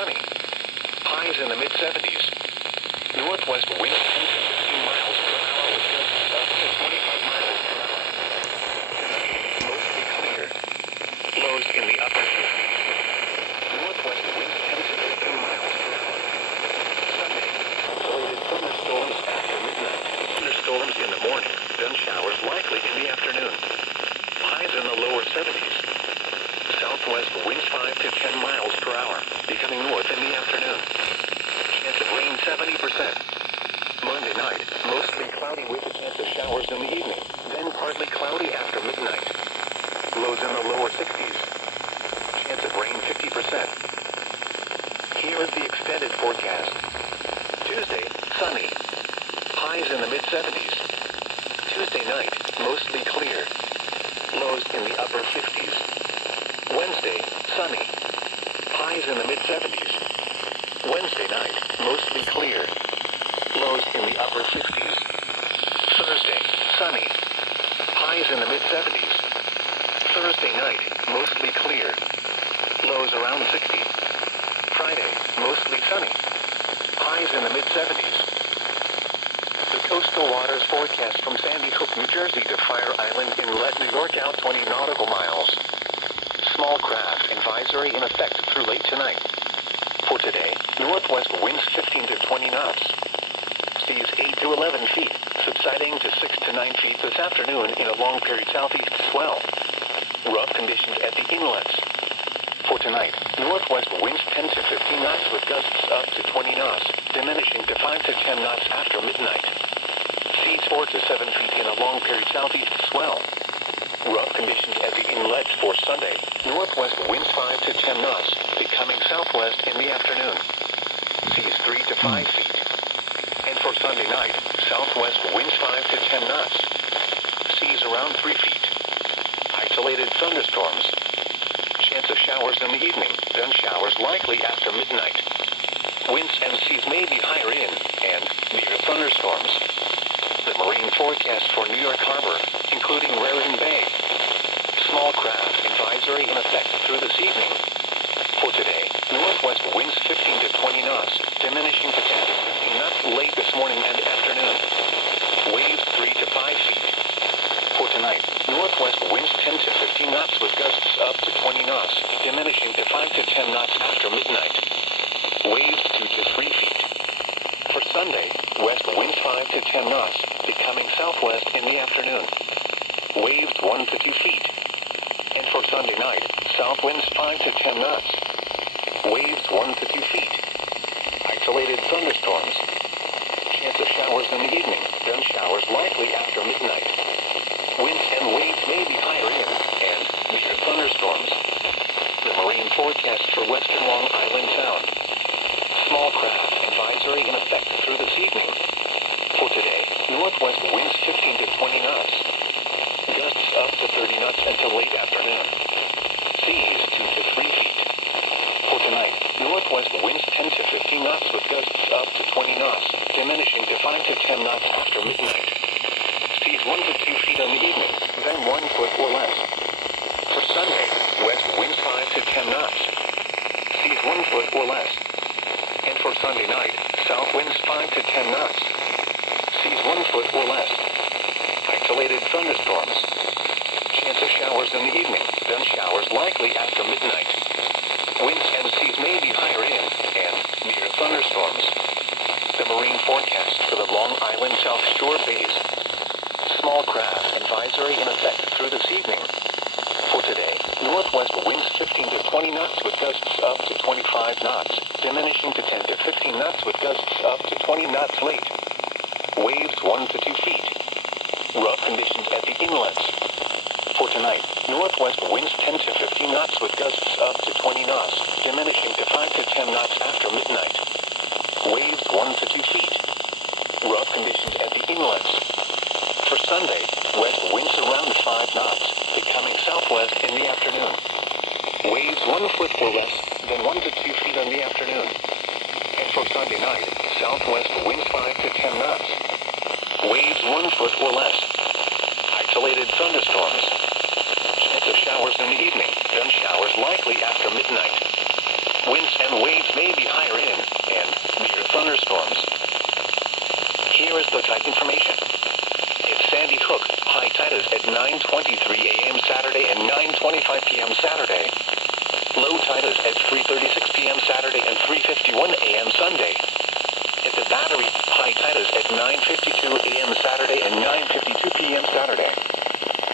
sunny. Highs in the mid-70s. Northwest winds 10 to 15 miles per hour with gusts up to 25 miles per hour. Mostly clear. Lows in the upper 50s. Northwest winds 10 to 15 miles per hour. Sunday. Isolated thunderstorms after midnight. Thunderstorms in the morning, then showers likely in the afternoon. Highs in the lower 70s. Southwest winds 5 to 10 miles per hour, becoming north in the afternoon. Chance of rain 70%. Monday night, mostly cloudy with a chance of showers in the evening, then partly cloudy after midnight. Lows in the lower 60s. Chance of rain 50%. Here is the extended forecast. Tuesday, sunny. Highs in the mid-70s. Tuesday night, mostly clear. Lows in the upper 50s. Wednesday, sunny. Highs in the mid-70s. Wednesday night, mostly clear. Lows in the upper 60s. Thursday, sunny. Highs in the mid-70s. Thursday night, mostly clear. Lows around 60. Friday, mostly sunny. Highs in the mid-70s. The coastal waters forecast from Sandy Hook, New Jersey to Fire Island Inlet, New York out 20 nautical miles. Small craft advisory in effect through late tonight. For today, northwest winds 15 to 20 knots. Seas 8 to 11 feet, subsiding to 6 to 9 feet this afternoon in a long period southeast swell. Rough conditions at the inlets. For tonight, northwest winds 10 to 15 knots with gusts up to 20 knots, diminishing to 5 to 10 knots after midnight. Seas 4 to 7 feet in a long period southeast swell. Rough conditions at the inlets for Sunday. Northwest winds 5 to 10 knots, becoming southwest in the afternoon. Seas 3 to 5 feet. And for Sunday night, southwest winds 5 to 10 knots. Seas around 3 feet. Isolated thunderstorms. Chance of showers in the evening, then showers likely after midnight. Winds and seas may be higher in and near thunderstorms. The marine forecast for New York Harbor, including Raritan Bay. Small craft advisory in effect through this evening. For today, northwest winds 15 to 20 knots, diminishing to 10 to 15 knots late this morning and afternoon. Waves 3 to 5 feet. For tonight, northwest winds 10 to 15 knots with gusts up to 20 knots, diminishing to 5 to 10 knots after midnight. Waves 2 to 3 feet. For Sunday, west winds 5 to 10 knots, becoming southwest in the afternoon. Waves 1 to 2 feet. And for Sunday night, south winds 5 to 10 knots. Waves 1 to 2 feet. Isolated thunderstorms. Chance of showers in the evening, then showers likely after midnight. Winds and waves may be higher in and near thunderstorms. The marine forecast for western Long Island Sound. Small craft advisory in effect through this evening. For today, northwest winds 15 to 20 knots. Gusts up to 30 knots until late afternoon. Seas 2 to 3 feet. For tonight, northwest winds 10 to 15 knots with gusts up to 20 knots, diminishing to 5 to 10 knots after midnight. Seas 1 to 2 feet on the evening, then 1 foot or less. For Sunday, west winds 5 to 10 knots. Seas 1 foot or less. And for Sunday night, south winds 5 to 10 knots. Seas 1 foot or less. Isolated thunderstorms. Chance of showers in the evening, then showers likely after midnight. Winds and seas may be higher in and near thunderstorms. The marine forecast for the Long Island South Shore bays. Small craft advisory in effect through this evening. For today, northwest winds 15 to 20 knots with gusts up to 25 knots, diminishing to 10 to 15 knots with gusts up to 20 knots late. Waves 1 to 2 feet. Rough conditions at the inlets. For tonight, northwest winds 10 to 15 knots with gusts up to 20 knots, diminishing to 5 to 10 knots after midnight. Waves 1 to 2 feet. Rough conditions at the inlets. For Sunday, west winds around 5 knots, becoming southwest in the afternoon. Waves 1 foot or less, then 1 to 2 feet in the afternoon. And for Sunday night, southwest winds 5 to 10 knots. Waves 1 foot or less. Isolated thunderstorms. Chance of showers in the evening, then showers likely after midnight. Winds and waves may be higher in and near thunderstorms. Here is the tide information. At Sandy Hook, high tide is at 9:23 a.m. Saturday and 9:25 p.m. Saturday. Low tide is at 3:36 p.m. Saturday and 3:51 a.m. Sunday. At the Battery, high tide is at 9:52 a.m. Saturday and 9:52 p.m. Saturday.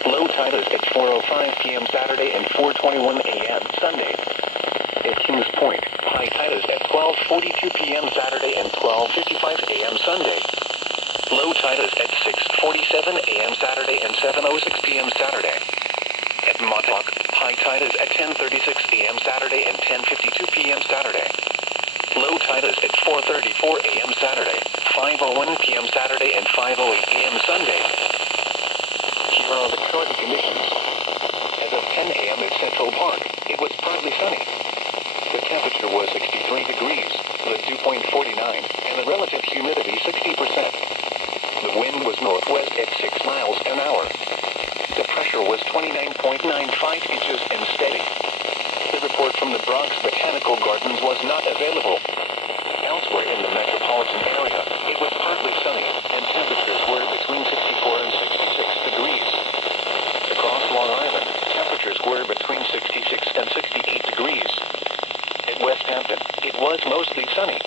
Low tide is at 4:05 p.m. Saturday and 4:21 a.m. Sunday. At Kings Point, high tide is at 12:42 p.m. Saturday and 12:55 a.m. Sunday. Low tide is at 6:47 a.m. Saturday and 7:06 p.m. Saturday. At Montauk, high tide is at 10:36 a.m. Saturday and 10:52 p.m. Saturday. Low tide is at 4:34 a.m. Saturday, 5:01 p.m. Saturday and 5:08 a.m. Sunday. Here are the current conditions. As of 10 a.m. at Central Park, it was partly sunny. The temperature was 63 degrees, the dew point 49, and the relative humidity 60%. The wind was northwest at 6 miles an hour. The pressure was 29.95 inches and steady. The report from the Bronx Botanical Gardens was not available. Elsewhere in the metropolitan area, it was partly sunny, and temperatures were between 64 and 66 degrees. Across Long Island, temperatures were between 66 and 68 degrees. At West Hampton, it was mostly sunny.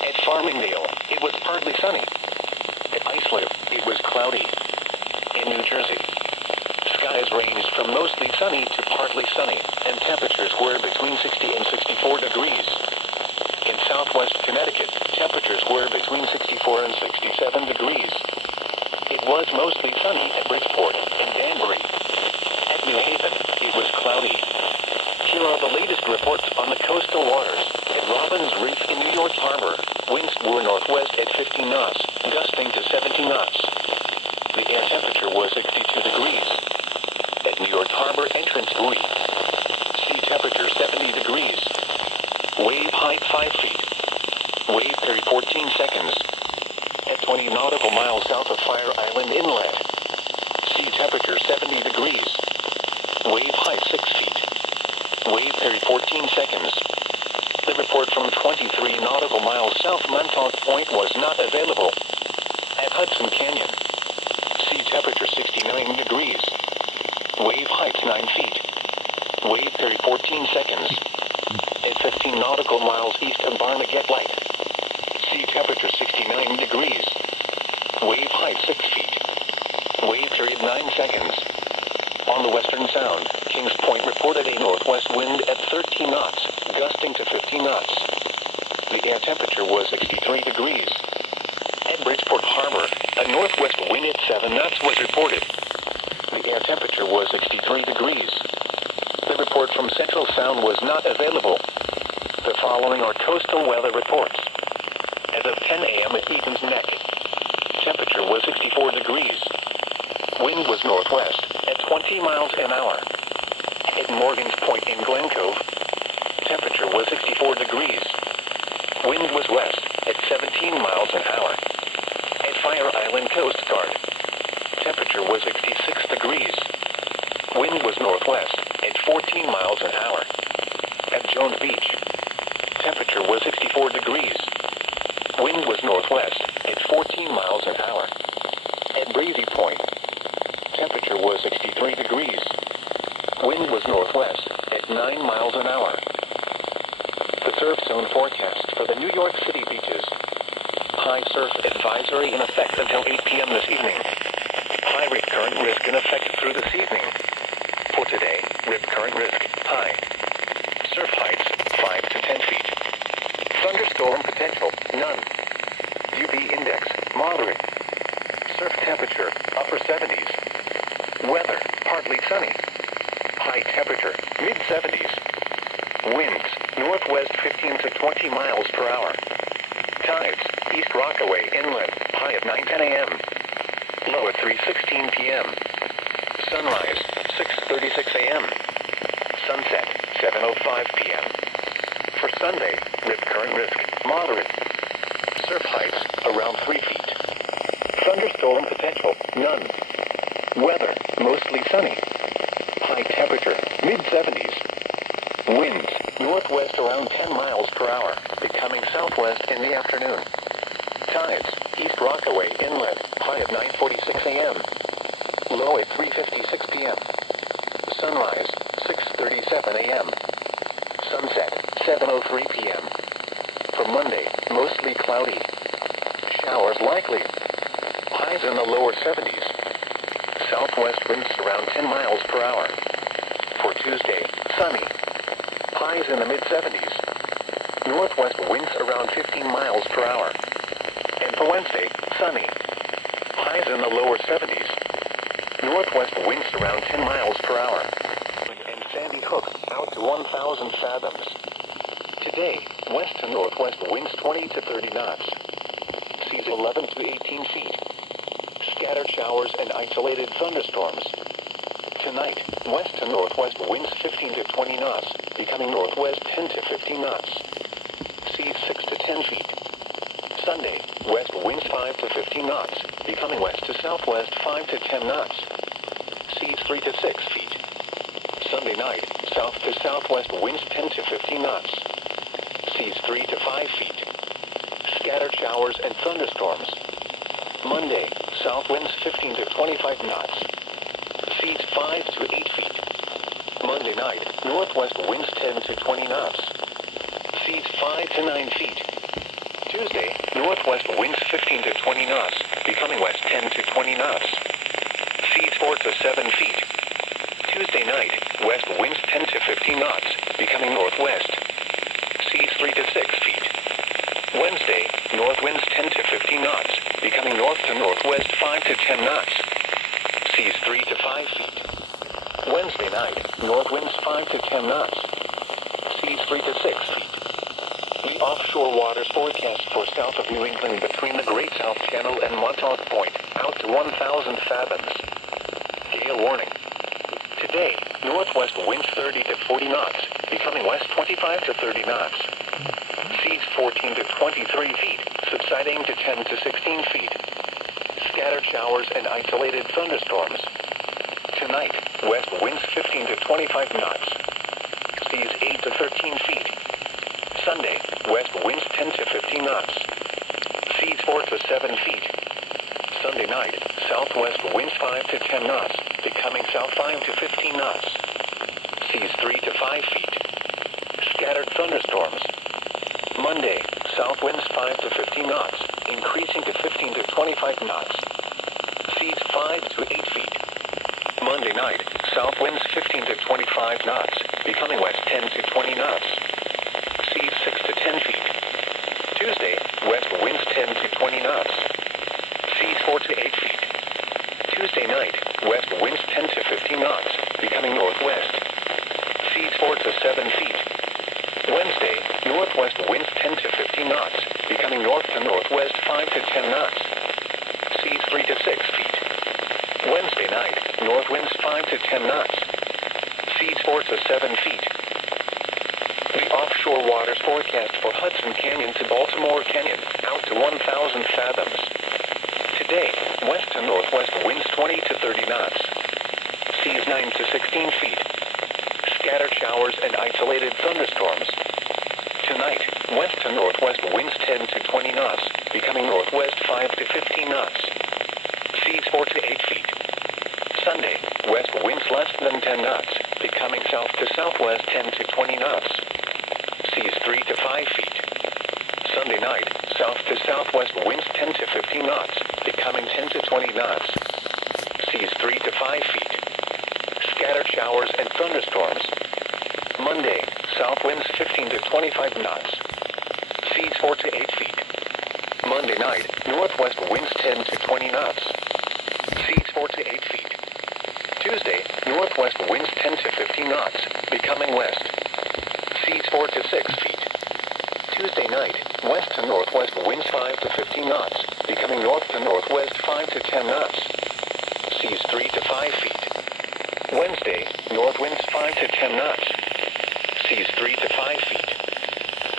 At Farmingdale, it was partly sunny. At Islip, it was cloudy. In New Jersey, skies ranged from mostly sunny to partly sunny, and temperatures were between 60 and 64 degrees. In southwest Connecticut, temperatures were between 64 and 67 degrees. It was mostly sunny at Bridgeport and Danbury. At New Haven, it was cloudy. Here are the latest reports on the coastal waters. At Robbins Reef in New York Harbor, winds were northwest at 15 knots, gusting to 17 knots. The air temperature was 62 degrees. At New York Harbor entrance buoy, sea temperature 70 degrees. Wave height 5 feet. Wave period 14 seconds. At 20 nautical miles south of Fire Island Inlet, sea temperature 70 degrees. Wave height 6 feet. Wave period 14 seconds. The report from 23 nautical miles south Montauk Point was not available. At Hudson Canyon, sea temperature 69 degrees. Wave height 9 feet. Wave period 14 seconds. At 15 nautical miles east of Barnegat Light, sea temperature 69 degrees. Wave height 6 feet. Wave period 9 seconds. On the Western Sound, Kings Point reported a northwest wind at 13 knots, gusting to 15 knots. The air temperature was 63 degrees. At Bridgeport Harbor, a northwest wind at 7 knots was reported. The air temperature was 63 degrees. The report from Central Sound was not available. The following are coastal weather reports. As of 10 a.m. at Eaton's Neck, temperature was 64 degrees. Wind was northwest at 20 miles an hour. At Morgan's Point in Glen Cove, temperature was 64 degrees. Wind was west at 17 miles an hour. At Fire Island Coast Guard, temperature was 66 degrees. Wind was northwest at 14 miles an hour. At Jones Beach, temperature was 64 degrees. Wind was northwest at 14 miles an hour. At Breezy Point, temperature was 63 degrees. Wind was northwest at 9 miles an hour. The surf zone forecast for the New York City beaches. High surf advisory in effect until 8 p.m. this evening. High rip current risk in effect through this evening. For today, rip current risk, high. Surf heights, 5 to 10 feet. Thunderstorm potential, none. UV index, moderate. Surf temperature, upper 70s. Weather, partly sunny. High temperature, mid-70s. Winds, northwest 15 to 20 miles per hour. Tides, East Rockaway Inlet, high at 9:10 a.m. Low at 3:16 p.m. Sunrise, 6:36 a.m. Sunset, 7:05 p.m. For Sunday, rip current risk, moderate. Surf heights, around 3 feet. Thunderstorm potential, none. Weather, mostly sunny. High temperature, mid-70s. Winds, northwest around 10 miles per hour, becoming southwest in the afternoon. Tides, East Rockaway Inlet, high at 9:46 a.m. Low at 3:56 p.m. Sunrise, 6:37 a.m. Sunset, 7:03 p.m. For Monday, mostly cloudy. Showers likely. Highs in the lower 70s. Southwest winds around 10 miles per hour. For Tuesday, sunny. Highs in the mid-70s. Northwest winds around 15 miles per hour. And for Wednesday, sunny. Highs in the lower 70s. Northwest winds around 10 miles per hour. And Sandy Hook, out to 1,000 fathoms. Today, west to northwest winds 20 to 30 knots. Seas 11 to 18 feet. Scattered showers and isolated thunderstorms. Tonight, west to northwest winds 15 to 20 knots, becoming northwest 10 to 15 knots. Seas 6 to 10 feet. Sunday, west winds 5 to 15 knots, becoming west to southwest 5 to 10 knots. Seas 3 to 6 feet. Sunday night, south to southwest winds 10 to 15 knots. Seas 3 to 5 feet. Scattered showers and thunderstorms. Monday, south winds 15 to 25 knots. Seas 5 to 8 feet. Monday night, northwest winds 10 to 20 knots. Seas 5 to 9 feet. Tuesday, northwest winds 15 to 20 knots, becoming west 10 to 20 knots. Seas 4 to 7 feet. Tuesday night, west winds 10 to 15 knots, becoming northwest. Seas 3 to 6 feet. Wednesday, north winds 10 to 15 knots, becoming north to northwest 5 to 10 knots. Seas 3 to 5 feet. Wednesday night, north winds 5 to 10 knots. Seas 3 to 6 feet. The offshore waters forecast for south of New England between the Great South Channel and Montauk Point, out to 1,000 fathoms. Gale warning. Today, northwest winds 30 to 40 knots, becoming west 25 to 30 knots. Seas 14 to 23 feet, subsiding to 10 to 16 feet. Scattered showers and isolated thunderstorms. Tonight, west winds 15 to 25 knots. Seas 8 to 13 feet. Sunday, west winds 10 to 15 knots. Seas 4 to 7 feet. Sunday night, southwest winds 5 to 10 knots, becoming south 5 to 15 knots. Seas 3 to 5 feet. Scattered thunderstorms. Monday, south winds 5 to 15 knots, increasing to 15 to 25 knots. Seas 5 to 8 feet. Monday night, south winds 15 to 25 knots, becoming west 10 to 20 knots. Seas 6 to 10 feet. Tuesday, west winds 10 to 20 knots. Seas 4 to 8 feet. Tuesday night, west winds 10 to 15 knots, becoming northwest. Seas 4 to 7 feet. Wednesday, northwest winds 10 to 15 knots, becoming north to northwest 5 to 10 knots. Seas 3 to 6 feet. Wednesday night, north winds 5 to 10 knots. Seas 4 to 7 feet. The offshore waters forecast for Hudson Canyon to Baltimore Canyon, out to 1,000 fathoms. Today, west to northwest winds 20 to 30 knots. Seas 9 to 16 feet. Scattered showers and isolated thunderstorms. Tonight, west to northwest winds 10 to 20 knots, becoming northwest 5 to 15 knots. Seas 4 to 8 feet. Sunday, west winds less than 10 knots, becoming south to southwest 10 to 20 knots. Seas 3 to 5 feet. Sunday night, south to southwest winds 10 to 15 knots, becoming 10 to 20 knots. Seas 3 to 5 feet. Scattered showers and thunderstorms. Monday, south winds 15 to 25 knots. Seas 4 to 8 feet. Monday night, northwest winds 10 to 20 knots. Seas 4 to 8 feet. Tuesday, northwest winds 10 to 15 knots, becoming west. Seas 4 to 6 feet. Tuesday night, west to northwest winds 5 to 15 knots, becoming north to northwest 5 to 10 knots. Seas 3 to 5 feet. Wednesday, north winds 5 to 10 knots. Seas 3 to 5 feet.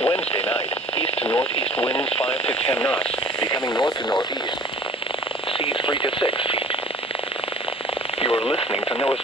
Wednesday night, east to northeast winds 5 to 10 knots, becoming north to northeast. Seas 3 to 6 feet. You are listening to NOAA's